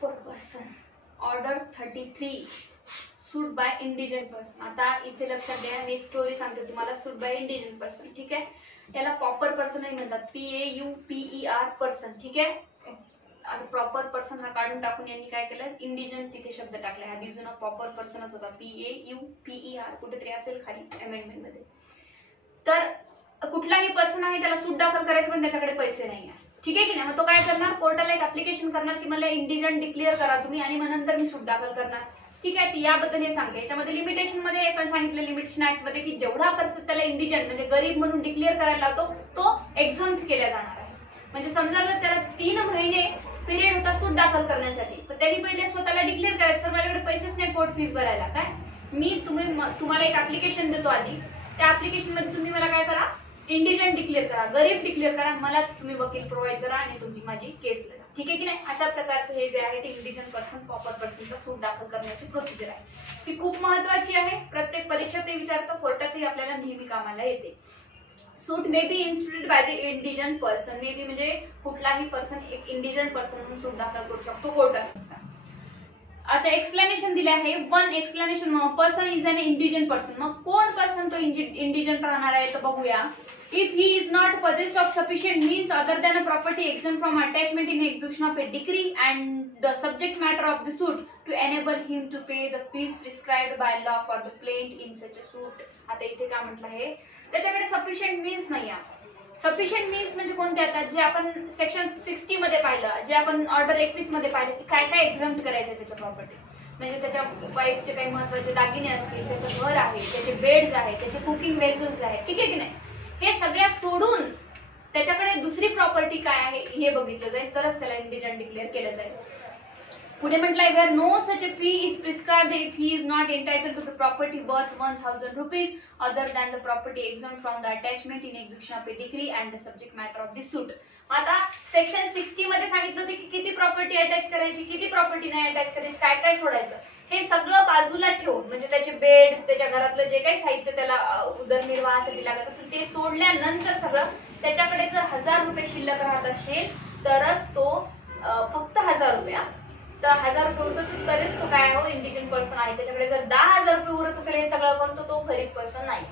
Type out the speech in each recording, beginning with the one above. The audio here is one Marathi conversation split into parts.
Proper person. ऑर्डर 33 सूट बाय इंडिजंट पर्सन. आता इथे लक्षात द्या, मी एक स्टोरी सांगते तुम्हाला. सूट बाय इंडिजंट पर्सन, ठीक आहे. याला प्रॉपर पर्सन नाही म्हणतात, PAUPER पर्सन, ठीक आहे. आता प्रॉपर पर्सन हा काढून टाकून यांनी काय केलं, इंडिजंट तिथे शब्द टाकला. हा जुना प्रॉपर पर्सनच होता, PAUPER कुठेतरी असेल खाली अमेंडमेंट मध्ये. तर कुठलाही पर्सन आहे त्याला सूट दाखल करायचं, पण त्याच्याकडे पैसे नाही आहे, ठीक आहे की नाही. मग तो काय करणार, कोर्टाला एक ऍप्लिकेशन करणार की मला इंडिजंट डिक्लेअर करा तुम्ही, आणि मग नंतर मी सूट दाखल करणार, ठीक आहे. याबद्दल हे सांगते. याच्यामध्ये लिमिटेशन मध्ये पण सांगितलं, लिमिटेशन ऍक्ट मध्ये, की जेवढा पर्सन त्याला इंडिजंट म्हणजे गरीब म्हणून डिक्लेअर करायला लावतो तो एक्झम्प्ट केला जाणार आहे. म्हणजे समजा जर त्याला 3 महिने पिरियड होता सूट दाखल करण्यासाठी, तर त्यांनी पहिले स्वतःला डिक्लेअर करायचं, सर माझ्याकडे पैसेच नाही कोर्ट फीस भरायला, काय मी तुम्हाला एक ऍप्लिकेशन देतो आधी, त्या ऍप्लिकेशन मध्ये तुम्ही मला काय करा, इंडिजंट डिक्लेअर करा, गरीब डिक्लेअर करा, मलाच तुम्ही वकील प्रोव्हाइड करा आणि तुमची माझी केस लढा, ठीक आहे की नाही. अशा प्रकारचं हे जे आहे ते इंडिजंट पर्सन प्रॉपर पर्सनचा सूट दाखल करण्याची प्रोसिजर आहे. ही खूप महत्वाची आहे. प्रत्येक परीक्षेतही विचारतो, कोर्टातही आपल्याला नेहमी कामाला येते. Suit may be instituted by the indigent person. May be म्हणजे कुठलाही पर्सन एक इंडिजंट पर्सन म्हणून सूट दाखल करू शकतो कोर्टात. आता एक्सप्लेनेशन दिले आहे. 1 explanation, person is an indigent person. मग कोण पर्सन तो इंडिजंट राहणार आहे तर बघूया. If he is not possessed of sufficient means other than a property exempt from attachment in execution of a decree and the subject matter of the suit to enable him to pay the fees prescribed by law for the plaintiff in such a suit. आता इथे काय म्हटलं आहे, त्याच्याकडे सफिशियंट मीन्स नाही आहे. सफिशियंट मीन्स म्हणजे कोणते, आता जे आपण सेक्शन 60 मध्ये पाहिलं, जे आपण ऑर्डर 21 मध्ये पाहिलं की काय काय एक्झम्प्ट करायचं त्याच्या प्रॉपर्टी. म्हणजे त्याच्या वाईफचे काही महत्वाचे दागिने असतील, त्याचं घर आहे, त्याचे बेड्स आहेत, त्याचे कुकिंग वेसल्स आहेत, ठीक आहे की नाही. हे सगळ्या सोडून त्याच्याकडे दुसरी प्रॉपर्टी काय आहे हे बघितलं जाईल, तरच त्याला इंडिजंट डिक्लेअर केलं जाईल. पुढे म्हटलंय, where no such a fee is prescribed if he is not entitled to the property worth 1000 rupees other than the property exempt from the attachment in execution of a decree and the subject matter of the suit. आता सेक्शन 60 मध्ये सांगितलं होतं की किती प्रॉपर्टी अटॅच करायची, किती प्रॉपर्टी नाही अटॅच करायची, काय काय सोडायचं, हे सगळं बाजूला ठेवून, म्हणजे त्याचे बेड, त्याच्या घरातलं जे काही साहित्य त्याला उदरनिर्वाहासाठी लागत असेल ते सोडल्यानंतर सगळं त्याच्याकडे जर 1000 रुपये शिल्लक राहत असेल तरच तो फक्त 1000 रुपये, तर 1000 रुपये उरत तरच तो काय हो इंडिजंट पर्सन आहे. त्याच्याकडे जर 10,000 रुपये उरत असेल हे सगळं पण तो गरीब पर्सन नाही,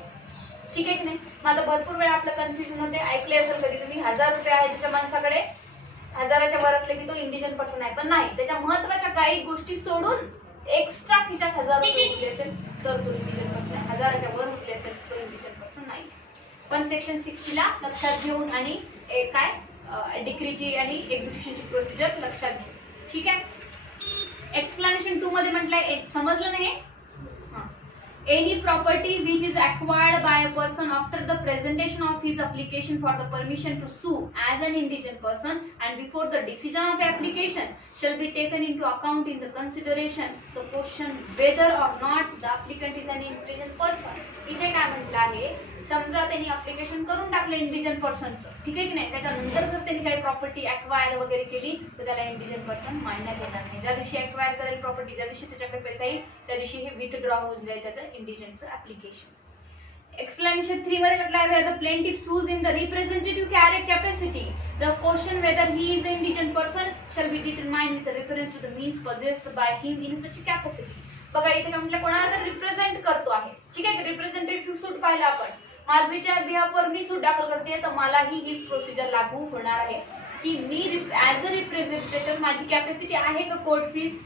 ठीक आहे की नाही. मला भरपूर वेळा आपलं कन्फ्युजन होते, ऐकले असेल कधी तुम्ही 1000 रुपये आहे त्याच्या माणसाकडे, 1000च्या वर असले की तो इंडिजंट पर्सन आहे, पण नाही. त्याच्या महत्वाच्या काही गोष्टी सोडून एक्स्ट्रा खिशात 1000 रुपये उरले असेल तर तो इंडिजंट पर्सन आहे, 1000च्या वर उरले असेल तो इंडिजंट पर्सन नाही. पण सेक्शन 60 ला लक्षात घेऊन आणि काय डिक्रीची आणि एक्झिक्युशनची प्रोसिजर लक्षात घेऊन, ठीक आहे. एक्सप्लेनेशन 2 मध्ये म्हटलंय, समजलं नाही, any property which is acquired by a person after the presentation of his application for the permission to sue as an indigent person and before the decision of application shall be taken into account in the consideration the question whether or not the applicant is an indigent person. इथे काय म्हटलं आहे, समजा त्यांनी अप्लिकेशन करून टाकलं इंडिजंट पर्सनचं, ठीक आहे की नाही. त्याच्यानंतर जर त्यांनी काही प्रॉपर्टी अक्वायर वगैरे केली तर त्याला इंडिजंट पर्सन मानण्यात येणार नाही. ज्या दिवशी अक्वायर करेल प्रॉपर्टी, ज्या दिवशी त्याच्याकडे पैसा येईल त्या दिवशी हे विथड्रॉ होऊन जाईल त्याचं इंडिजंटचं ऍप्लिकेशन. एक्सप्लेनेशन 3 मध्ये म्हटलं आहे, the plaintiff sues in the representative capacity. The question whether he is an indigent person shall be determined with reference to the means possessed by him in such capacity. बघा इथे काय म्हटलं, कोणाला तर रिप्रेझेंट करतो आहे, ठीक आहे. रिप्रेझेंटेटिव्ह सूट पाहिला आपण, मालवीच्या बिहाफवर मी सूट दाखल करते तर मलाही हीच प्रोसिजर लागू होणार आहे की मी ऍज अ रिप्रेझेंटेटिव्ह माझी कॅपॅसिटी आहे का कोर्ट फीस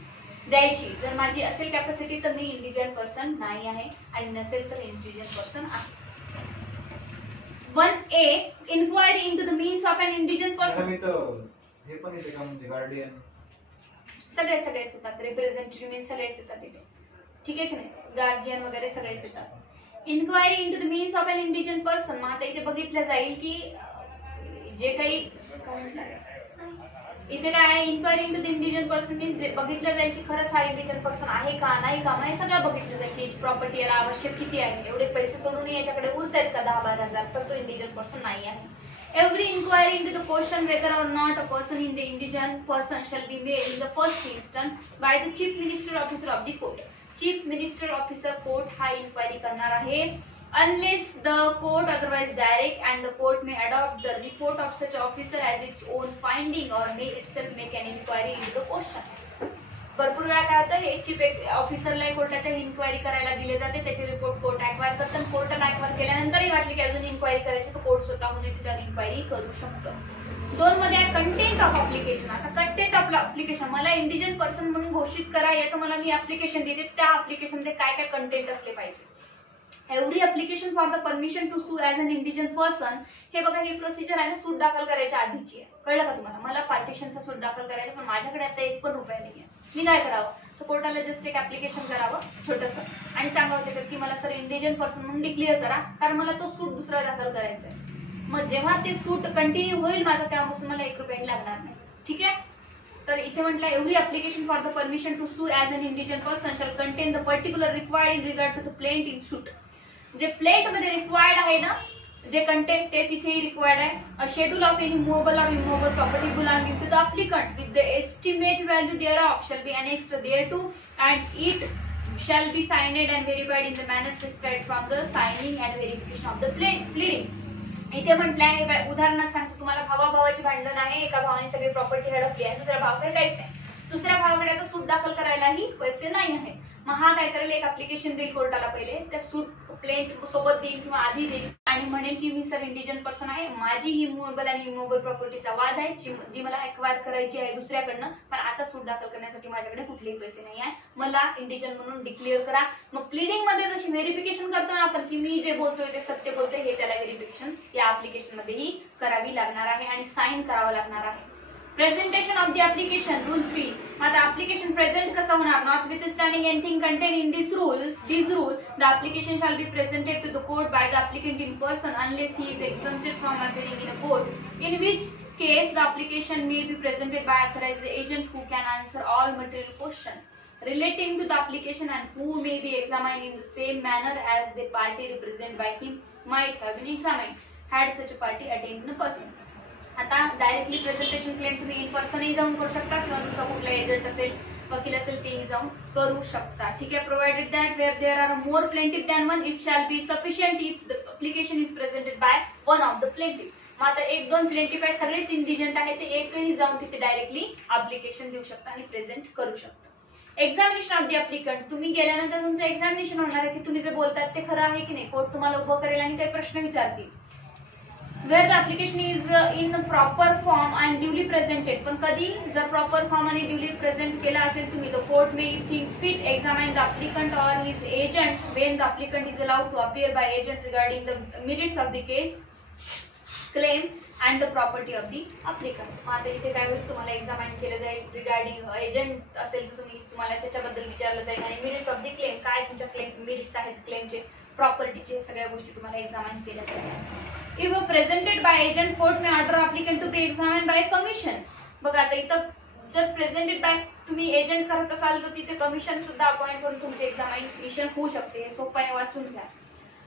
द्यायची. जर माझी असेल कॅपॅसिटी तर मी इंडिजंट पर्सन नाही आहे, आणि नसेल तर इंडिजंट पर्सन आहे. 1A inquiry into the means of an indigent person. हे पण येते का म्हणजे गार्डियन, सगळेच येतात, रिप्रेझेंटेटिव्ह मीन्स सगळेच येतात इथे, ठीक आहे की नाही. गार्जियन वगैरे सगळेच येतात. Inquiry into the means of an indigent person. मग आता इथे बघितलं जाईल की जे काही इथे काय आहे, inquiry into the indigent person means बघितलं जाईल की खरंच हा इंडिजंट पर्सन आहे का नाही का, मग हे सगळं बघितलं जाईल की प्रॉपर्टी याला आवश्यक किती आहे, एवढे पैसे सोडून याच्याकडे उरत आहेत का 10-12 हजार, तर तो इंडिजंट पर्सन नाही आहे. Every inquiry into the question whether or not a person in the indigent person shall be made in the first instance by the chief minister officer of the court. Chief minister officer court हा इन्क्वायरी करणार आहे unless the court otherwise direct, and the court may adopt the report of such officer as its own finding or may itself make an inquiry into the question. भरपूर वेळा काय होतं, हे चीफ ऑफिसरला कोर्टाच्या इन्क्वायरी करायला दिले जाते, त्याचे रिपोर्ट कोर्ट ऍक्वायर करतात. कोर्टाला ऍक्वायर केल्यानंतरही वाटले की अजून इन्क्वायरी करायची तर कोर्ट स्वतःहून त्याच्यावर इन्क्वायरी करू शकतो. 2 मध्ये आहे कंटेंट ऑफ ऍप्लिकेशन. आता कंटेंट ऑफ ऍप्लिकेशन, मला इंडिजिनंट पर्सन म्हणून घोषित करा, याचं मला मी ऍप्लिकेशन देते, त्या ऍप्लिकेशन मध्ये काय काय कंटेंट असले पाहिजे. Every application for the permission to sue as an indigent person, हे बघा ही प्रोसिजर आहे ना सूट दाखल करायच्या आधीची आहे. कळलं का तुम्हाला? मला पार्टिशनचा सूट दाखल करायचा, पण माझ्याकडे आता 1 पण रुपया नाहीये. मी काय करावं, तर कोर्टाला जस्ट एक ऍप्लिकेशन करावं छोटंसं आणि सांगावं त्याच्यात की मला सर इंडिजिनंट पर्सन म्हणून डिक्लेअर करा, कारण मला तो सूट दुसरा दाखल करायचा आहे. मग जेव्हा ते सूट कंटिन्यू होईल माझा, तेव्हापासून मला 1 रुपयाही लागणार नाही. ठीक आहे. तर इथे म्हटलं every application for the permission to sue as an indigent person shall contain the particular required in regard to the plaint in suit. जे प्लेंट मध्ये रिक्वायर्ड आहे ना, जे कंटेंट तेच इथेही रिक्वायर्ड आहे. A schedule of any movable or immovable property belonging to the applicant with the estimate value thereof shall be annexed thereto and it shall be signed and verified in the manner prescribed from the signing and verification of the pleading. इथे म्हटलं आहे, उदाहरणार्थ सांगतो तुम्हाला, भावाभावाची भांडण आहे, एका भावाने सगळी प्रॉपर्टी हडपली आहे, दुसऱ्या भावाकडे काहीच नाही, दुसऱ्या भावाकडे आता सूट दाखल करायलाही पैसे नाही आहेत. मग हा काय करेल, एक ऍप्लिकेशन देईल कोर्टाला, पहिले त्या सूट प्लेंट सोबत देईल किंवा आधी देईल आणि म्हणेल की मी सर इंडिजिनंट पर्सन आहे, माझी ही मूवेबल आणि इमूवेबल प्रॉपर्टीचा वाद आहे जी मला ऍक्वायर करायची आहे दुसऱ्याकडनं, पण आता सूट दाखल करण्यासाठी माझ्याकडे कुठलेही पैसे नाही आहे, मला इंडिजिनंट म्हणून डिक्लेअर करा. मग प्लीडिंग मध्ये जशी व्हेरिफिकेशन करतो ना आपण की मी जे बोलतोय ते सत्य बोलतोय, हे त्याला व्हेरिफिकेशन या ऍप्लिकेशन मध्येही करावी लागणार आहे आणि साइन करावं लागणार आहे. Presentation of the application rule 3. आता ऍप्लिकेशन प्रेझेंट कसं होणार, notwithstanding anything contained in this rule, the application shall be presented to the court by the applicant in person unless he is exempted from appearing in a court, in which case the application may be presented by authorized agent who can answer all material questions relating to the application and who may be examined in the same manner as the party represented by him might have been examined had such a party attended in person. आता डायरेक्टली प्रेझेंटेशन क्लेम तुम्ही इन पर्सनही जाऊन करू शकता किंवा तुमचा कुठला एजंट असेल, वकील असेल, तेही जाऊन करू शकता. ठीक आहे. Provided that where there are more plaintiff than one, it shall be sufficient if the application is presented by one of the plaintiff. मग आता 1-2 प्लेंटिफ आहेत, सगळेच इंडिजिनंट आहेत, ते एकही जाऊन तिथे डायरेक्टली ऍप्लिकेशन देऊ शकता आणि प्रेझेंट करू शकता. एक्झामिनेशन ऑफ द ऍप्लिकंट, तुम्ही गेल्यानंतर तुमचं एक्झामिनेशन होणार आहे की तुम्ही जे बोलतात ते खरं आहे की नाही. कोर्ट तुम्हाला उभं करेल आणि काही प्रश्न विचारतील. Where the application is in proper form and duly presented, पण कधी जर प्रॉपर फॉर्म आणि ड्युली प्रेझेंट केला असेल तुम्ही, the court may think fit examine the applicant or his agent when the applicant is allowed to appear by agent regarding the merits of the case, claim and the property of the applicant. आता इथे काय होईल, तुम्हाला एक्झामाइन केलं जाईल, रिगार्डिंग एजंट असेल तर तुम्हाला त्याच्याबद्दल विचारलं जाईल आणि मेरिट्स ऑफ द क्लेम, काय तुमच्या क्लेम मेरिट्स आहेत क्लेमचे, प्रॉपर्टीचे, सगळ्या गोष्टी तुम्हाला एक्झामाइन केल्या जातील. If presented by agent, court may order applicant to be examined by commission. बघा आता इथं जर प्रेझेंटेड बाय तुम्ही एजंट करत असाल तर तिथे कमिशन सुद्धा अपॉइंट करून तुमचे एक्झामिनेशन होऊ शकते. हे सोपं आहे, वाचून घ्या.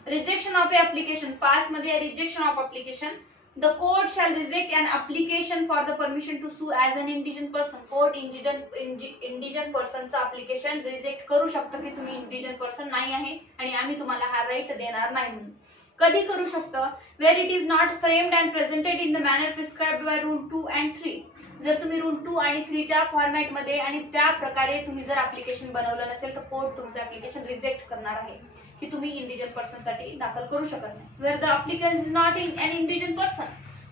रिजेक्शन ऑफ ऍप्लिकेशन 5 मध्ये rejection of application. The court shall reject an application for the permission to sue as an indigent person. Court indigent person चा application reject करू शकतं की तुम्ही indigent person नाही आहे आणि आम्ही तुम्हाला हा राईट देणार नाही म्हणून. कधी करू शकतं, where it is not framed and presented in the manner prescribed by rule 2 and 3. जर तुम्ही रूल 2 आणि 3 च्या फॉर्मॅट मध्ये आणि त्या प्रकारे तुम्ही जर ऍप्लिकेशन बनवलं नसेल तर कोर्ट तुमचं ऍप्लिकेशन रिजेक्ट करणार आहे की तुम्ही इंडिजिनंट पर्सन साठी दाखल करू शकत नाही. Where the applicant is not an indigent person,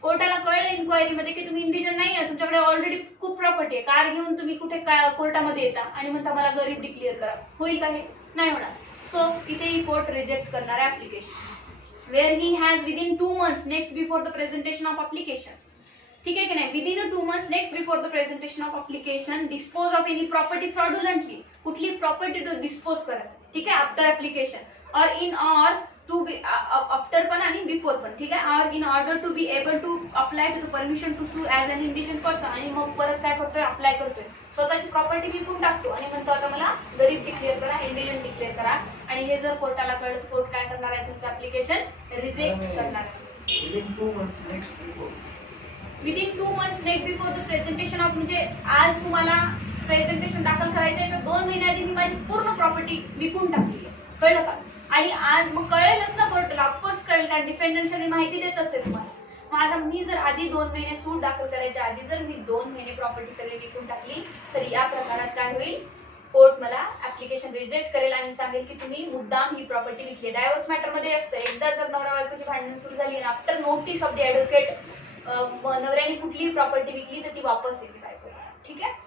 कोर्टाला कळलं इन्क्वायरी मध्ये की तुम्ही इंडिजिनंट नाही आहे, तुमच्याकडे ऑलरेडी खूप प्रॉपर्टी आहे, कार घेऊन तुम्ही कुठे कोर्टामध्ये येता आणि म्हणता मला गरीब डिक्लेअर करा, होईल का? हे नाही होणार. सो इथेही कोर्ट रिजेक्ट करणार आहे application. Where he has within 2 months next before the presentation of application. ठीक है कि नहीं, within 2 months next before the presentation of application dispose of any property fraudulently. कुठली प्रॉपर्टी तो डिस्पोज करा, ठीक है, आफ्टर एप्लिकेशन और इन और टू बी आफ्टर पण आणि बिफोर पण, ठीक आहे. और in order to be able to apply to the permission to sue as an indigent person. आणि मग परत काय करतोय, अप्लाय करतोय, स्वतःची प्रॉपर्टी विकून टाकतो आणि म्हणतो आता मला गरीब डिक्लेअर करा, इंडिजिनंट डिक्लेअर करा. आणि हे जर कोर्टाला कळलं तर कोर्ट काय करणार आहे, तुमचं ऍप्लिकेशन रिजेक्ट करणार आहे. Within 2 months next before. Within 2 months next before the presentation of, म्हणजे आज तुम्हाला प्रेझेंटेशन दाखल करायचं, 2 महिन्याआधी मी माझी पूर्ण प्रॉपर्टी विकून टाकली आहे, कळलं का? आणि आज मग कळेलच ना कोर्टाला, ऑफकोर्स कळेल, कारण डिफेंडंट सगळी माहिती देतच आहे तुम्हाला. माझा मी जर आधी 2 महिने सूट दाखल करायच्या आधी जर मी 2 महिने प्रॉपर्टी सगळी विकून टाकली तर या प्रकारात काय होईल, कोर्ट मला ऍप्लिकेशन रिजेक्ट करेल आणि सांगेल की तुम्ही मुद्दाम ही प्रॉपर्टी विकली. डायव्होर्स मॅटर मध्ये असतं, एकदा जर नवरा बायकोची भांडण सुरू झाली आणि after notice of the advocate नवऱ्याने कुठलीही प्रॉपर्टी विकली तर ती वापस येते बायकोला. ठीक आहे.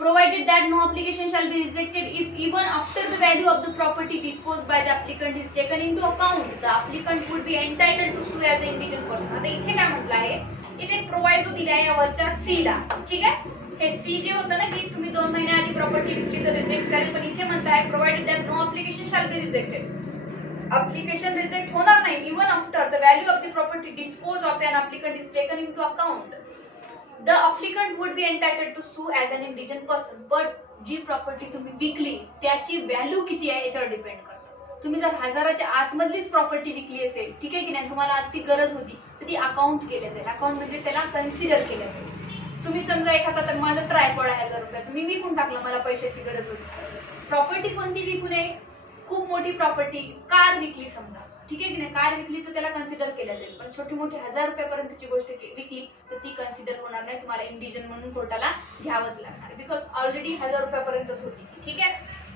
Provided that no application shall be rejected if even after the value of the property disposed by the applicant is taken into account, the applicant would be entitled to sue as an indigent person. आता इथे काय म्हटलं आहे, इथे प्रोव्हाइडो दिला आहे वरच्या सी ला. ठीक आहे. हे सी जे होतं ना की तुम्ही 2 महिने आधी प्रॉपर्टी विकली तर रिजेक्ट करेल, पण इथे म्हणत आहे provided that no application shall be rejected. Application reject होणार नाही even after the value of the property dispose of an applicant is taken into account. The applicant would be entitled to sue as an indigent person. But जी प्रॉपर्टी तुम्ही विकली त्याची व्हॅल्यू किती आहे याच्यावर डिपेंड करतं. तुम्ही जर 1000च्या आतमधलीच प्रॉपर्टी विकली असेल, ठीक आहे की नाही, तुम्हाला आधी गरज होती तर ती अकाउंट केल्या जाईल. अकाउंट म्हणजे त्याला कन्सिडर केलं जाईल. तुम्ही समजा एखादा तर माझा ट्रायपॉड आहे 1000 रुपयाचं, मी विकून टाकलं, मला पैशाची गरज होती. प्रॉपर्टी कोणती विकू नये, खूप मोठी प्रॉपर्टी, कार विकली समजा, ठीक आहे की नाही, कार विकली तर त्याला कन्सिडर केलं जाईल. पण छोटी मोठी 1000 रुपयापर्यंतची गोष्ट विकली तर ती कन्सिडर होणार नाही, तुम्हाला इंडिजन म्हणून कोर्टाला घ्यावंच लागणार, बिकॉज ऑलरेडी 1000 रुपयापर्यंतच होती. ठीक आहे.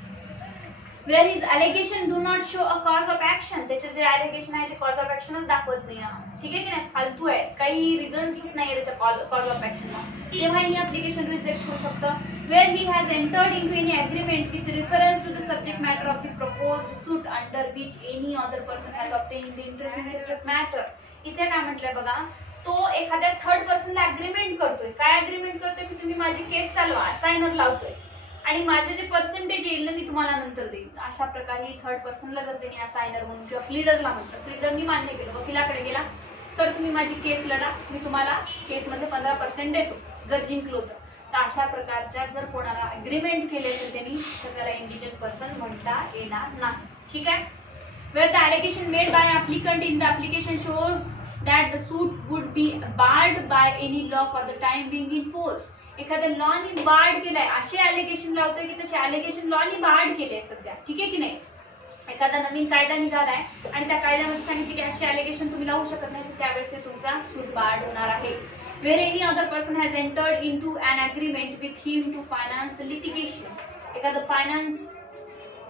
Where his allegation do not show a cause of action, त्याचे जे allegation आहे ते cause of actionच दाखवत नाही. ठीक आहे की नाही, फालतू आहे, काही रिझन्सच नाही त्याच्या cause of action ला, तेव्हा ही ऍप्लिकेशन रिजेक्ट होऊ शकतं. Where he has entered into any agreement with reference to the subject matter of the proposed suit under which any other person has obtained the interest in such a matter. इथे काय म्हटलंय बघा, तो एखाद्या थर्ड पर्सनला अग्रीमेंट करतोय. काय अग्रीमेंट करतोय की तुम्ही माझी केस चालवा, असाइनर लावतोय आणि माझे जे पर्सेंटेज येईल ना मी तुम्हाला नंतर देईन. अशा प्रकारे थर्ड पर्सनला जर त्यांनी असाइनर म्हणून किंवा प्लीडरला म्हणतात, प्लीडरनी मान्य केलं, वकिलाकडे गेला, सर तुम्ही माझी केस लढा, मी तुम्हाला केसमध्ये 15% देतो जर जिंकलो तर. अशा प्रकारच्या जर कोणाला अग्रीमेंट केले तर त्यांनी तर त्याला इंडिजन पर्सन म्हणता येणार नाही. ठीक आहे. Where the allegation made by an applicant in the application shows that the suit would be barred by any law for the time being in force. एखाद्या लॉनी बार्ड केलाय असे अलिगेशन लावतोय की त्याचे अलिगेशन लॉनी बार्ड केले सध्या. ठीक आहे की नाही. एखादा नवीन कायदा निघालाय आणि त्या कायद्यामध्ये सांगितले की असे अलिगेशन तुम्ही लावू शकत नाही, त्यावेळेस तुमचा सूट बार्ड होणार आहे. Where any other person has entered into an agreement with him to finance the litigation. एखादं फायनान्स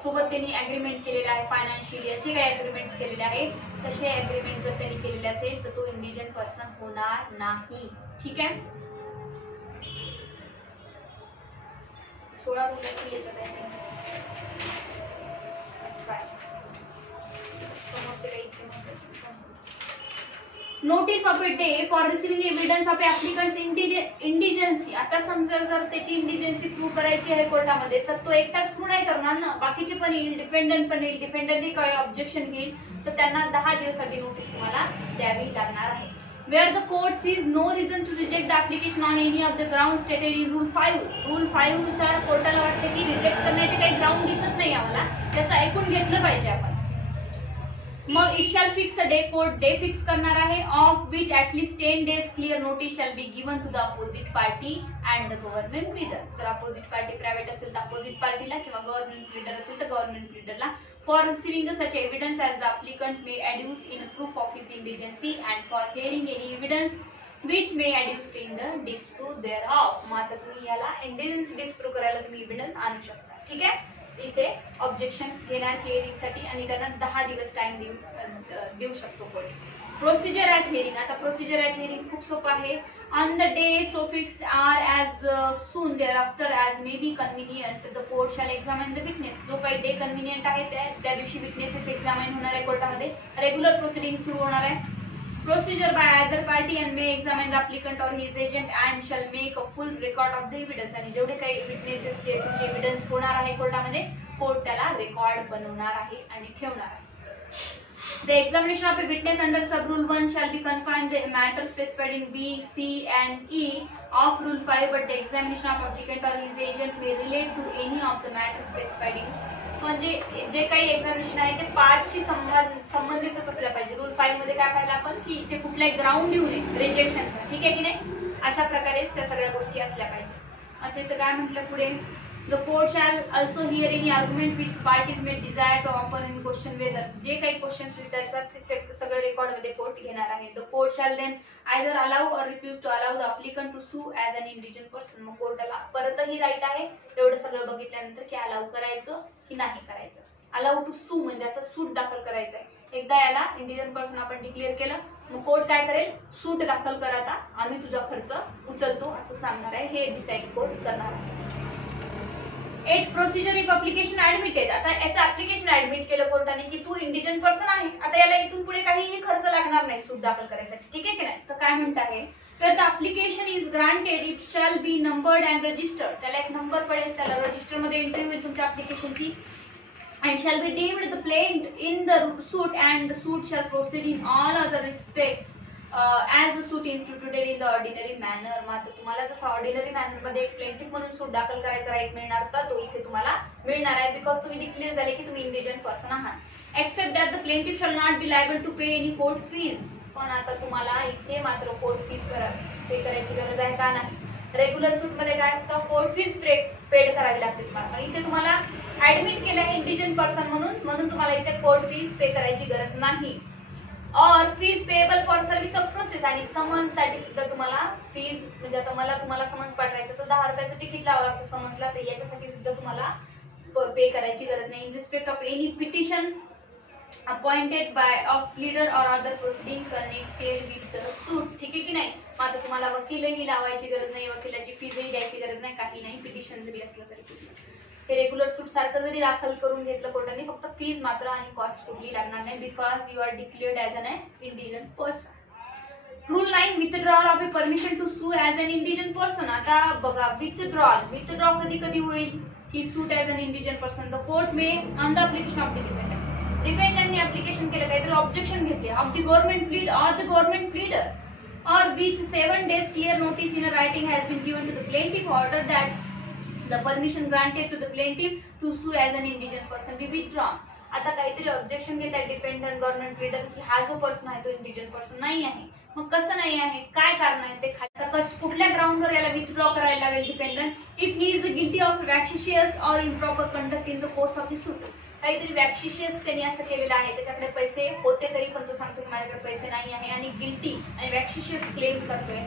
सोबत त्यांनी अग्रीमेंट केलेलं आहे, फायनान्शियली असे काही अग्रीमेंट केलेले आहेत, तसे अग्रीमेंट जर त्यांनी केलेले असेल तर तो इंडिजन पर्सन होणार नाही. ठीक आहे. 16 रुपयाची याच्यात आहे. Notice of a day for receiving evidence of applicant's indigency. आता समजा जर त्याची इंडिजन्सी प्रूव्ह करायची आहे कोर्टामध्ये तर तो एकटाच प्रूव्ह नाही करणार ना, बाकीचे पण येईल, डिपेंडंट पण येईल. डिपेंडंटली काही ऑब्जेक्शन घेईल तर त्यांना 10 दिवस आधी नोटीस तुम्हाला द्यावी लागणार आहे. Where the court sees no reason to reject the application on any of the grounds stated in Rule 5. Rule 5 नुसार कोर्टाला वाटते की रिजेक्ट करण्याचे काही ग्राउंड दिसत नाही आम्हाला, त्याचं ऐकून घेतलं पाहिजे आपण. मग it shall fix a day, court day fix करणार आहे, of which at least 10 days clear notice shall be given to the opposite party and the government pleader. जर अपोजिट पार्टी प्रायव्हेट असेल तर अपोजिट पार्टीला किंवा गव्हर्नमेंट प्लीडर असेल तर गव्हर्नमेंट प्लीडरला. For receiving such evidence as the applicant may adduce in proof of his indigency and for hearing any evidence which may adduced in the disprove thereof. मात्र तुम्ही याला इंडिजन्सी डिस्प्रूव्ह करायला तुम्ही एव्हिडन्स आणू शकता. ठीक आहे. इथे ऑब्जेक्शन घेणार हिअरिंग साठी आणि त्यांना 10 दिवस टाइम देऊ शकतो कोर्ट. Procedure at hearing. आता प्रोसिजर ॲट हिअरिंग खूप सोपं आहे. On the day so fixed or as soon thereafter as may be convenient, the court shall examine the witness. जो काही डे कन्व्हिनियंट आहे त्या दिवशी विटनेसेस एक्झामिन होणार आहे कोर्टामध्ये. रेग्युलर प्रोसिडिंग सुरू होणार आहे. Procedure by either party and may examine the applicant or his agent and shall make a full record of the evidence. आणि जेवढे काही विटनेसेसचे तुमचे एव्हिडन्स होणार आहे कोर्टामध्ये, कोर्ट त्याला रेकॉर्ड बनवणार आहे आणि ठेवणार आहे. The examination of a witness under sub rule 1 shall be confined to the matter specified in B, C and E of rule 5, but the examination of applicant or his agent may relate to any of the matters specified in. म्हणजे जे काही एक्झामिनेशन आहे ते 5 शी संबंधितच असल्या पाहिजे. रूल 5 मध्ये काय पाहिलं आपण की इथे कुठलाही ग्राउंड येऊ नये रिजेक्शनचा. ठीक आहे की नाही. अशा प्रकारे त्या सगळ्या गोष्टी असल्या पाहिजे. आता इथं काय म्हटलं पुढे, the court shall also hear any argument with parties may desire to offer in question whether. जे काही क्वेश्चन्स विचारतात ते सगळे रेकॉर्ड मध्ये कोर्ट घेणार आहे. The court shall then either allow or refuse to allow the applicant to sue as an individual person. मग कोर्टाला परतही राईट आहे एवढं सगळं बघितल्यानंतर की अलाउ करायचं की नाही करायचं. अलाउ टू सू म्हणजे आता सूट दाखल करायचं आहे. एकदा याला इंडिव्हिज्युअल पर्सन आपण डिक्लेअर केलं मग कोर्ट काय करेल, सूट दाखल कर, आता आम्ही तुझा खर्च उचलतो असं सांगणार आहे. हे डिसाइड कोर्ट करणार आहे. 8 प्रोसिजर इफ अप्लिकेशन ऍडमिटेड. आता याचं ऍप्लिकेशन ऍडमिट केलं कोर्टाने की तू इंडिव्हिज्युअल पर्सन आहे, आता याला इथून पुढे काहीही खर्च लागणार नाही सूट दाखल करायसाठी. ठीक आहे की नाही. तर काय म्हणत आहे, तर the application is granted it shall B numbered and registered. त्याला एक नंबर पडेल, त्याला रजिस्टर मध्ये एंट्री होईल तुमच्या ऍप्लिकेशनची. And shall be deemed the plaintiff in the suit, and the suit shall proceed in all other respects as the suit instituted in the ordinary manner. मात्र तुम्हाला जसं ऑर्डिनरी मॅनर मध्ये एक प्लेंटिफ म्हणून सूट दाखल करायचा राईट मिळणार होता तो इथे तुम्हाला मिळणार आहे, बिकॉज तुम्ही डिक्लेअर झाले की तुम्ही इंडिव्हिज्युअल पर्सन आहात. Except that the plaintiff shall not be liable to pay any court fees. पण आता तुम्हाला इथे मात्र कोर्ट फीज पे करायची गरज आहे का नाही. रेग्युलर सूट मध्ये काय असतं, कोर्ट फीज पेड करावी लागते तुम्हाला, पण इथे तुम्हाला ऍडमिट केलं आहे इंडिव्हिज्युअल पर्सन म्हणून तुम्हाला इथे कोर्ट फीज पे करायची गरज नाही. और fees payable for service of process. आणि समन्स साठी सुद्धा तुम्हाला फीज म्हणजे आता तुम्हाला समन्स पाठवायचं तर 10 रुपयाचं तिकीट लावावं लागतं समन्सला, तर याच्यासाठी सुद्धा तुम्हाला पे करायची गरज नाही. In respect of any petition appointed by of pleader or other proceeding connected with the suit. ठीक आहे की नाही. मात्र तुम्हाला वकीलही लावायची गरज नाही, वकिलाची फीजही द्यायची गरज नाही, काही नाही. पिटिशन जरी असलं तरी हे रेग्युलर सूट सारखं जरी दाखल करून घेतलं कोर्टाने, फक्त फीज मात्र आणि कॉस्ट कुठली लागणार नाही, because you are declared as an individual person. Rule 9 withdrawal of a permission to sue as an individual person. आता बघा विथड्रॉ कधी कधी होईल की suit as an individual person. The court may on the application of the डिफेंडंटने ऍप्लिकेशन केलं, काहीतरी ऑब्जेक्शन घेतले of the government plead or the government pleader or which 7 days clear notice in a writing has been given to the plaintiff, order that the permission granted to the plaintiff to sue as an individual person be withdrawn. आता काहीतरी ऑब्जेक्शन घेतात डिपेंडंट गव्हर्नमेंट प्लीडर की हा जो पर्सन आहे तो इंडिव्हिज्युअल पर्सन नाही आहे. मग कसं नाही आहे, काय कारण आहे ते कुठल्या ग्राउंडवर याला विथड्रॉ करायला लागेल defendant, if he is guilty of vexatious or improper conduct in the course of the suit. काहीतरी वॅक्शिशियस त्यांनी असं केलेलं आहे, त्याच्याकडे पैसे होते तरी पण तो सांगतो की माझ्याकडे पैसे नाही आहे आणि गिल्टी आणि वॅक्शिशियस क्लेम करतोय.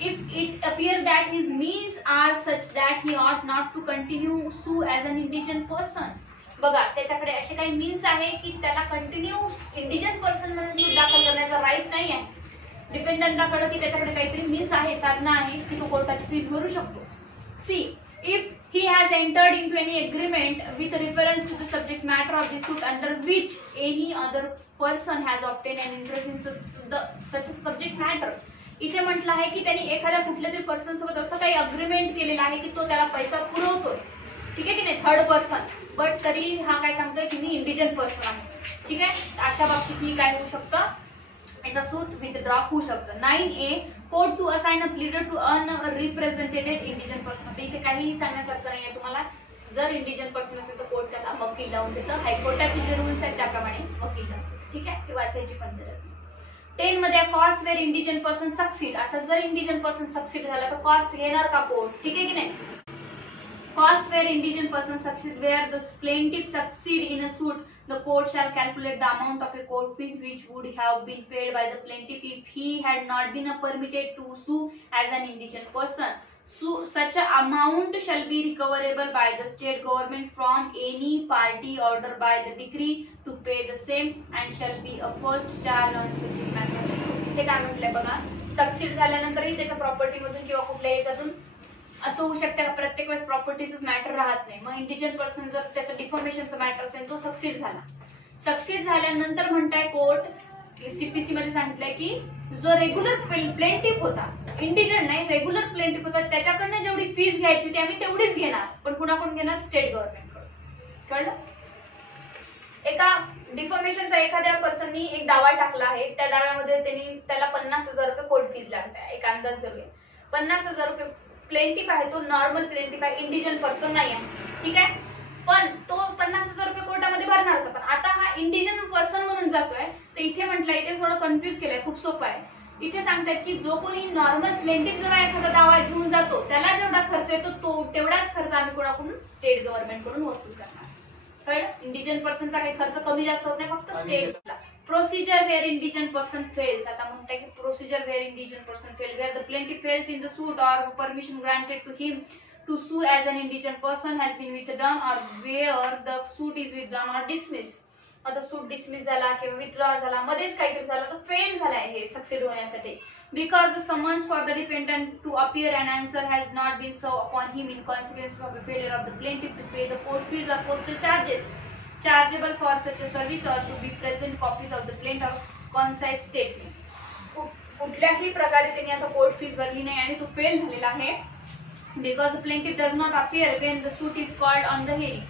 If it appear that his means are such that he ought not to continue sue as an individual person. बघा त्याच्याकडे असे काही मीन्स आहे की त्याला कंटिन्यू इंडिव्हिज्युअल पर्सन म्हणून सूट दाखल करण्याचा राईट नाही आहे. डिपेंडंटाकडे की त्याच्याकडे काहीतरी मीन्स आहे, साधना आहे की तो कोर्टाची फीस भरू शकतो. See if he has entered into any agreement with reference to the subject matter of the suit under which any other person has obtained an interest in such a subject matter. इथे म्हटलं आहे की त्यांनी एखाद्या कुठल्या तरी पर्सन सोबत असं काही अग्रीमेंट केलेला आहे की तो त्याला पैसा पुरवतोय. ठीक आहे की नाही, थर्ड पर्सन, बट तरी हा काय सांगतोय की मी इंडिव्हिज्युअल पर्सन आहे. ठीक आहे, अशा बाबतीत मी काय होऊ शकतं, याचा सूट विथड्रॉ होऊ शकतं. 9A court to assign a pleader to an a represented individual person. इथे काहीही सांगण्यासारखं नाहीये तुम्हाला. जर इंडिव्हिज्युअल पर्सन असेल तर कोर्ट त्याला वकील लावून देतं. हायकोर्टाचे जे रूल्स आहेत त्याप्रमाणे वकील लावून. ठीक आहे, ते वाचायची पण गरज नाही. 10 मध्ये cost where individual person succeed. आता जर इंडिव्हिज्युअल पर्सन सक्सीड झाला तर कॉस्ट घेणार का कोर्ट. ठीक आहे की नाही. Cost where individual person succeed, where the plaintiff succeed in a suit, the court shall calculate the amount of a court fees which would have been paid by the plaintiff if he had not been permitted to sue as an individual person. Such amount shall be recoverable by the state government from any party ordered by the decree to pay the same and shall be a first charge on subject matter. इथे काय म्हटलंय बघा, सक्सीड झाल्यानंतरही त्याच्या प्रॉपर्टी मधून किंवा कुठल्या याच्यातून असं होऊ शकतं प्रत्येक वेळेस प्रॉपर्टीच मॅटर राहत नाही. मग इंडिव्हिज्युअल पर्सन जर त्याचं डिफॉर्मेशनचा मॅटर असेल तो सक्सीड झाला. सक्सीड झाल्यानंतर म्हणताय कोर्ट सीपीसी मध्ये सांगितलंय की जो रेग्युलर प्लेंटिफ होता, इंडिव्हिज्युअल नाही रेग्युलर प्लेंटिफ होता, त्याच्याकडनं जेवढी फीस घ्यायची होती आम्ही तेवढीच घेणार, पण कुणाकडून घेणार, स्टेट गव्हर्नमेंट कडून. कळलं. एका डिफॉर्मेशनचा एखाद्या पर्सननी एक दावा टाकला आहे, त्या दाव्यामध्ये त्याला 50,000 रुपये कोर्ट फीस लागते. एक अंदाज धरूया 50,000 रुपये. प्लेंटिफ आहे तो नॉर्मल प्लेंटिफ आहे, इंडिव्हिज्युअल पर्सन नाही आहे. ठीक आहे, पण तो 50,000 रुपये कोर्टामध्ये भरणार होता. पण आता हा इंडिव्हिज्युअल पर्सन म्हणून जातोय, तर इथे म्हटलंय, इथे थोडं कन्फ्युज केलंय, खूप सोपं आहे. इथे सांगतात की जो कोणी नॉर्मल प्लेंटिफ जेव्हा एखादा दावा घेऊन जातो त्याला जेवढा खर्च येतो तो तेवढाच खर्च आम्ही कोणाकडून स्टेट गव्हर्नमेंट कडून वसूल करणार. कळलं? इंडिजन पर्सनचा काही खर्च कमी जास्त होत नाही, फक्त स्टेटचा. Procedure where indigent person fails. आता म्हणताय की procedure where indigent person fail, where the plaintiff fails in the suit or permission granted to him to sue as an indigent person has been withdrawn or where the suit is withdrawn or dismissed. आता सूट डिसमिस झाला किंवा विथड्रॉ झाला, मध्येच काहीतरी झालं तर फेल झाला आहे हे सक्सेड होण्यासाठी. Because the summons for the defendant to appear and answer has not been served upon him in consequence of the failure of the plaintiff to pay the court fees or postal charges chargeable for such a service or to be present copies of the plaint of concise statement. कुठल्याही प्रकारे त्यांनी आता कोर्ट फीज भरली नाही आणि तो फेल झालेला आहे. Because the plaintiff does not appear when the suit is called on the hearing.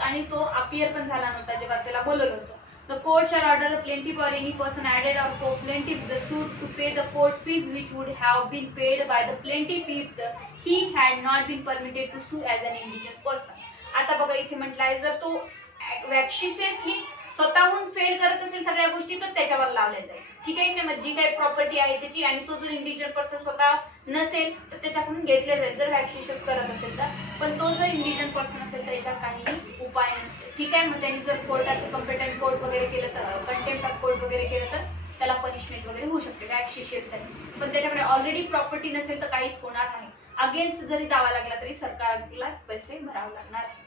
आणि तो appear पण झाला नव्हता जेव्हा त्याला बोलवलं होतं. The court shall order the plaintiff or any person added or co-plaintiff the suit to pay the court fees which would have been paid by the plaintiff if he had not been permitted to sue as an indigent person. आता बघा इथे म्हटलं आहे जर तो वॅक्शिसेसली स्वतःहून फेल करत असेल सगळ्या गोष्टी तर त्याच्यावर लावल्या जाईल. ठीक आहे ना, जी काही प्रॉपर्टी आहे त्याची, आणि तो जर इंडिव्हिज्युअल पर्सन स्वतः नसेल तर त्याच्याकडून घेतले जाईल जर वॅक्शिशस करत असेल तर. पण तो जर इंडिव्हिज्युअल पर्सन असेल तर याच्यावर काही उपाय नसतो. ठीक आहे, मग त्यांनी जर कोर्टाचं कंप्लेंट कोर्ट वगैरे केलं तर कंटेम्प्ट ऑफ कोर्ट वगैरे केलं तर त्याला पनिशमेंट वगैरे होऊ शकते वॅक्शिशससाठी. पण त्याच्याकडे ऑलरेडी प्रॉपर्टी नसेल तर काहीच होणार नाही. अगेन्स्ट जरी दावा लागला तरी सरकारलाच पैसे भरावे लागणार आहे.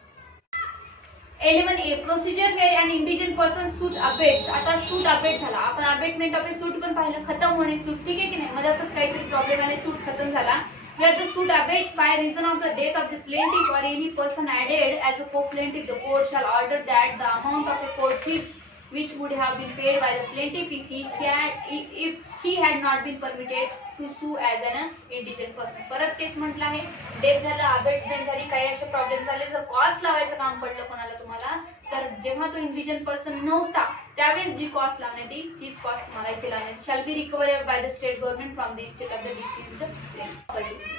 11A प्रोसिजर वेअर अन इंडिजिन पर्सन सूट अबेट्स. आता सूट अबेट झाला, आपण अबेटमेंट ऑफ ए सूट पण पाहिलं, खतम होणे सूट. ठीक आहे की नाही, मधातच काहीतरी प्रॉब्लेम आले, सूट खतम झाला. Where the suit abates by reason of the death of the plaintiff or any person added as a co-plaintiff, the court shall order that the amount of the court fees which would have been paid by the plaintiff if he had not been permitted to sue as an indigent person. परत तेच म्हटलं आहे, डेथ झालं, अबेटमेंट झाली, काही असे प्रॉब्लेम झाले, जर कॉस्ट लावायचं काम पडलं कोणाला तुम्हाला, तर जेव्हा तो इंडिजिन पर्सन नव्हता त्यावेळेस जी कॉस्ट लावण्यात येईल तीच कॉस्ट तुम्हाला इथे लावण्यात shall be recoverable by the state government from the estate of the deceased property.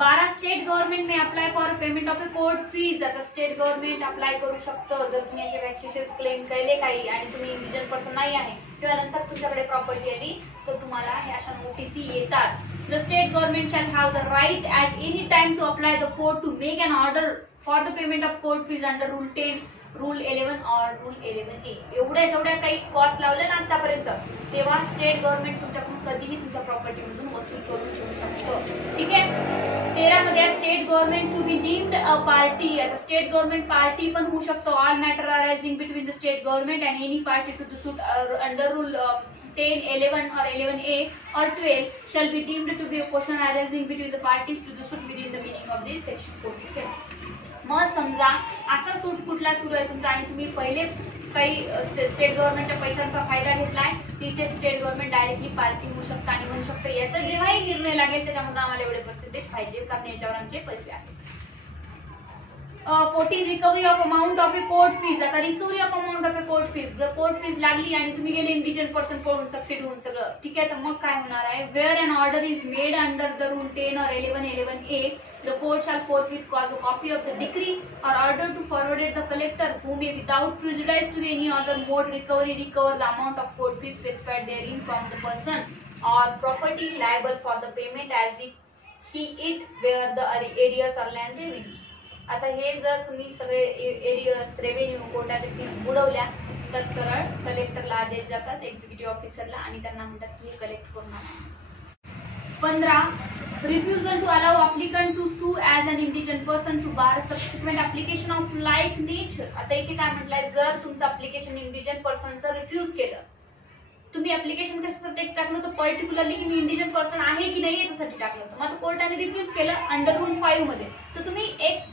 12 state government may apply for payment of a court fees. आता स्टेट गव्हर्नमेंट अप्लाय करू शकतं जर तुम्ही असे वॅक्शिशस क्लेम केले काही आणि तुम्ही इंडिजिन पर्सन नाही आहे किंवा नंतर तुमच्याकडे प्रॉपर्टी आली तर तुम्हाला हे अशा नोटिसी येतात. The state government shall have the right at any time to apply the court to make an order for the payment of court fees under rule 10, rule 11 और रूल 11A. एवढ्या जेवढ्या काही कॉस्ट लावल्या ना आतापर्यंत तेव्हा स्टेट गव्हर्नमेंट तुमच्याकडून कधीही तुमच्या प्रॉपर्टी मधून वसूल करू शकतो. ठीक आहे. 13 मध्ये state government to be deemed a party. आता स्टेट गव्हर्नमेंट पार्टी पण होऊ शकतो. All matter arising between the state government and any party to the suit under rule 10, 11 or 11A or 12 shall be deemed to be a question arising between the parties to the suit within the meaning of this section 47. मग समजा असा सूट कुठला सुरू आहे तुमचा आणि तुम्ही पहिले काही स्टेट गव्हर्नमेंटच्या पैशांचा फायदा घेतलाय, तिथे स्टेट गव्हर्नमेंट डायरेक्टली पार्टी होऊ शकतं आणि म्हणू शकतं याचा जेव्हाही निर्णय लागेल त्याच्यामध्ये आम्हाला एवढे पर्सेंटेज पाहिजे कारण याच्यावर आमचे पैसे आहेत. 14 recovery of amount of a court fees. आता recovery of amount of a court fees, जर कोर्ट फीज लागली आणि तुम्ही गेले इंडिजिन पर्सन पळून सक्सेड होऊन सगळं ठीक आहे तर मग काय होणार आहे. Where an order is made under the rule 10 or 11A, the court shall forthwith cause a copy of the decree or order to forward it the collector who may without prejudice to any other mode recover the amount of court fees specified therein from the person or property liable for the payment as if he it were the arrears or land revenue. आता हे जर तुम्ही सगळे एरियर्स रेव्हेन्यू कोर्टाचे फीस बुडवल्या तर सरळ कलेक्टरला आदेश जातात एक्झिक्युटिव्ह ऑफिसरला आणि त्यांना म्हणतात की हे कलेक्ट करून आणा. 15 refusal to allow applicant to sue as an indigent person to bar subsequent application of like nature. आता इथे काय म्हटलंय, जर तुमचं ऍप्लिकेशन इंडिजिन पर्सनचं रिफ्यूज केलं, तुम्ही ऍप्लिकेशन कशासाठी टाकलं होतं पर्टिक्युलरली की मी इंडिजिन पर्सन आहे की नाही याच्यासाठी टाकलं होतं, मग कोर्टाने रिफ्यूज केलं अंडर रूल 5 मध्ये, तर तुम्ही एक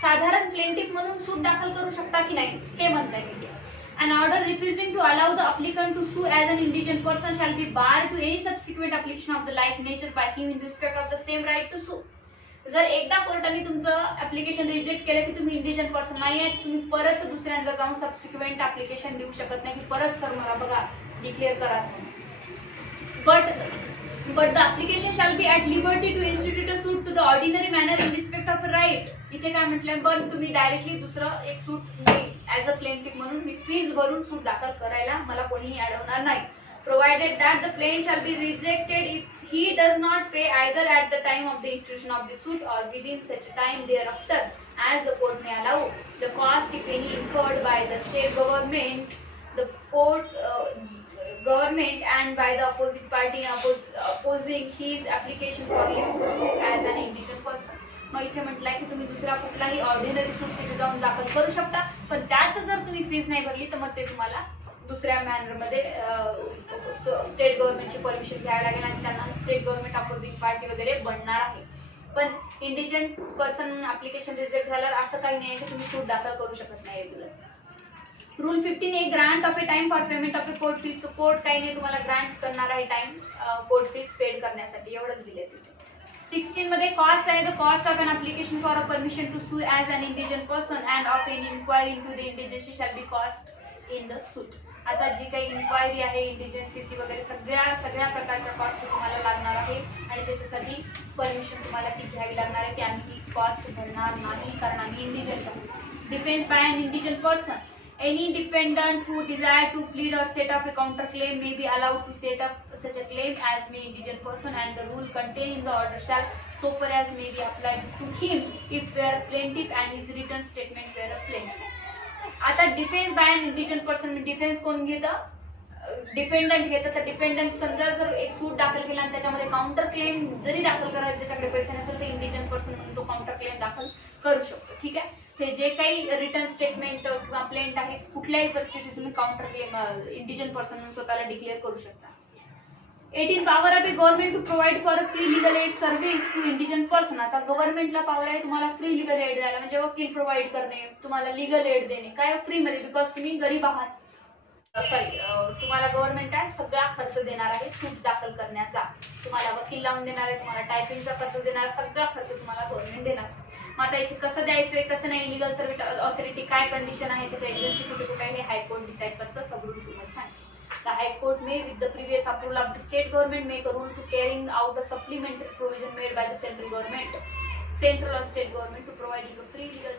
साधारण प्लेंटिफ म्हणून सूट दाखल करू शकता की नाही हे म्हणताय तिथे. An order refusing to allow the applicant to sue as an indigent person shall be barred to any subsequent application of the like nature by him in respect of the same right to sue. जर एकदा कोर्टाने तुमचं ऍप्लिकेशन रिजेक्ट केलं की तुम्ही इंडिजिन पर्सन नाही आहे, तुम्ही परत दुसऱ्यांदा जाऊन सबसिक्वेंट ऍप्लिकेशन देऊ शकत नाही की परत सर मला बघा डिक्लेअर करायचं. But the application shall be at liberty to institute a suit to the ordinary manner in respect of a right. इथे काय म्हटलंय, पण तुम्ही डायरेक्टली दुसरं एक सूट ऍज अ प्लेंटिफ म्हणून मी फीज भरून सूट दाखल करायला मला कोणीही अडवणार नाही. Provided that the plaintiff shall be rejected if he does not pay either at the time of the institution of the suit or within such time thereafter as the court may allow the cost if any incurred by the state government, the government and by the opposite party opposing his application for leave to sue as an indigent person. मग इथे म्हटलंय की तुम्ही दुसरा कुठलाही ऑर्डिनरी सूट तिथे जाऊन दाखल करू शकता, पण त्यात जर तुम्ही फीस नाही भरली तर मग ते तुम्हाला दुसऱ्या मॅनर मध्ये स्टेट गव्हर्नमेंटची परमिशन घ्यावी लागेल आणि त्यांना स्टेट गव्हर्नमेंट अपोजिंग पार्टी वगैरे बनणार आहे. पण इंडिजंट पर्सन ऍप्लिकेशन रिजेक्ट झाल्यावर असं काही नाही की तुम्ही सूट दाखल करू शकत नाही regular. Rule 15A grant of A time for payment of a court fees. तो कोर्ट काही नाही तुम्हाला ग्रांट करणार आहे टाइम कोर्ट फीस पेड करण्यासाठी, एवढंच दिले तिथे. 16 मध्ये कॉस्ट आहे. The cost of an application for a permission to sue as an indigent person and of an inquiry into the indigency shall be cost in the suit. आता जी काही इन्क्वायरी आहे इंडिजन्सीची वगैरे सगळ्या प्रकारच्या कॉस्ट तुम्हाला लागणार आहे आणि त्याच्यासाठी परमिशन तुम्हाला ती घ्यावी लागणार आहे की आम्ही ही कॉस्ट भरणार नाही कारण आम्ही इंडिजंट आहोत. Defence by an indigent person. Any defendant who desire to plead or set up a counterclaim may be allowed to set up such a claim as may indigent person, and the rule contained in the order shall so far as may be applied to him if were plaintiff and his written statement were a plaintiff. आता defence by an indigent person, defence कोण घेतं? डिपेंडंट घेतं. तर डिपेंडंट समजा जर एक सूट दाखल केला आणि त्याच्यामध्ये काउंटर क्लेम जरी दाखल करायला त्याच्याकडे पैसे नसेल तर इंडिजंट पर्सन म्हणून तो काउंटर क्लेम दाखल करू शकतो. ठीक आहे. हे जे काही रिटर्न स्टेटमेंट किंवा प्लेंट आहे कुठल्याही परिस्थितीत तुम्ही काउंटर क्लेम इंडिजंट पर्सन म्हणून स्वतःला डिक्लेअर करू शकता. 18 power of a government to provide for a free legal aid service to indigent person. आता गव्हर्नमेंटला पॉवर आहे तुम्हाला फ्री लिगल एड द्यायला, म्हणजे वकील प्रोव्हाइड करणे, तुम्हाला लिगल एड देणे, काय फ्री मध्ये, बिकॉज तुम्ही गरीब आहात. तुम्हाला गव्हर्नमेंट आहे सगळा खर्च देणार आहे सूट दाखल करण्याचा, तुम्हाला वकील लावून देणार आहे, तुम्हाला टायपिंगचा खर्च देणार, सगळा खर्च तुम्हाला गव्हर्नमेंट देणार. मग आता याचे कसं द्यायचंय कसं नाही, लिगल सर्व्हिस ऑथॉरिटी काय कंडिशन आहे, त्याच्या एजन्सी कुठे कुठे आहे हे हायकोर्ट डिसाइड करतं. सब रूल तुम्हाला सांगते. The High Court may, with the previous approval of the state government, make a rule to carrying out a supplementary provision made by the central government, central or state government to providing a free legal